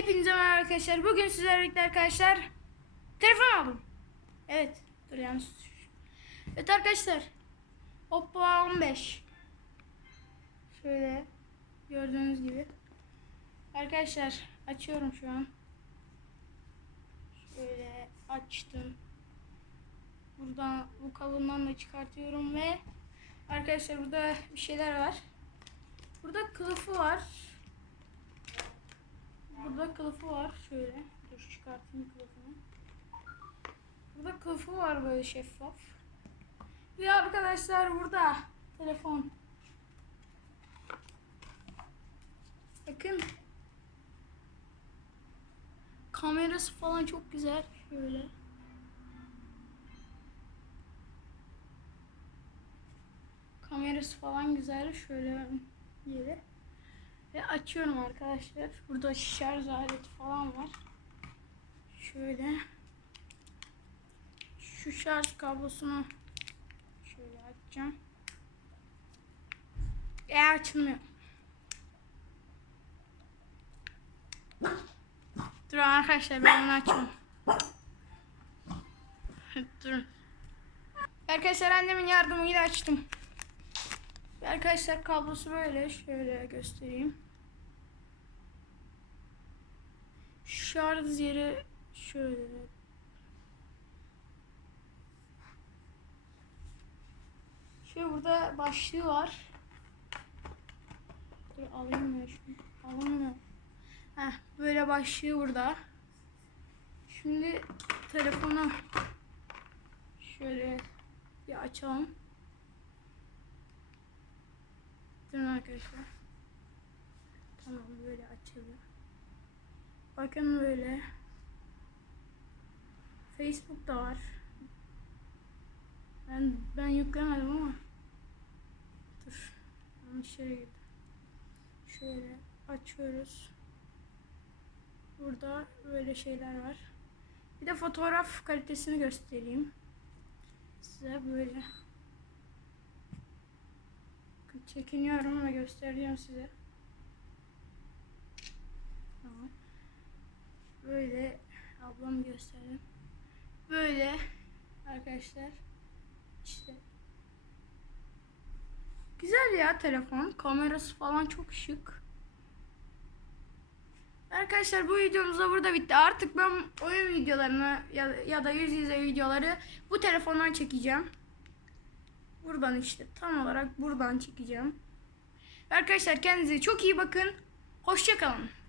Hepinize merhaba arkadaşlar. Bugün sizlerle birlikte arkadaşlar telefon aldım. Evet. Dur yanlış. Evet arkadaşlar. Oppo A15. Şöyle gördüğünüz gibi. Arkadaşlar açıyorum şu an. Şöyle açtım. Buradan bu kabından da çıkartıyorum ve arkadaşlar burada bir şeyler var. Burada kılıfı var. Burada kılıfı var. Şöyle. Dur çıkartayım kılıfını. Burada kılıfı var böyle şeffaf. Ve arkadaşlar burada telefon. Bakın. Kamerası falan çok güzel. Şöyle. Kamerası falan güzel. Şöyle yeri. Ve açıyorum arkadaşlar. Burada şarj aleti falan var. Şöyle. Şu şarj kablosunu şöyle açacağım. E açılmıyor. Dur arkadaşlar ben bunu açayım. Dur. Arkadaşlar annemin yardımıyla açtım. Arkadaşlar kablosu böyle şöyle göstereyim. Şarj yeri şöyle. Şöyle burada başlığı var. Dur alayım ya şunu. Alınmıyor. Heh, böyle başlığı burada. Şimdi telefonu şöyle bir açalım. Durun arkadaşlar. Tamam böyle açılıyor. Bakın böyle. Facebook da var. Ben ben yüklemedim ama. Dur. Yanlış yere girdim. Şöyle açıyoruz. Burada böyle şeyler var. Bir de fotoğraf kalitesini göstereyim. Size böyle. Çekiniyorum ama göstereceğim size. Böyle ablam gösterdim. Böyle arkadaşlar işte güzel ya telefon. Kamerası falan çok şık. Arkadaşlar bu videomuz da burada bitti. Artık ben oyun videolarını ya, ya da yüz yüze videoları bu telefondan çekeceğim. Buradan işte tam olarak buradan çekeceğim. Arkadaşlar kendinize çok iyi bakın. Hoşçakalın.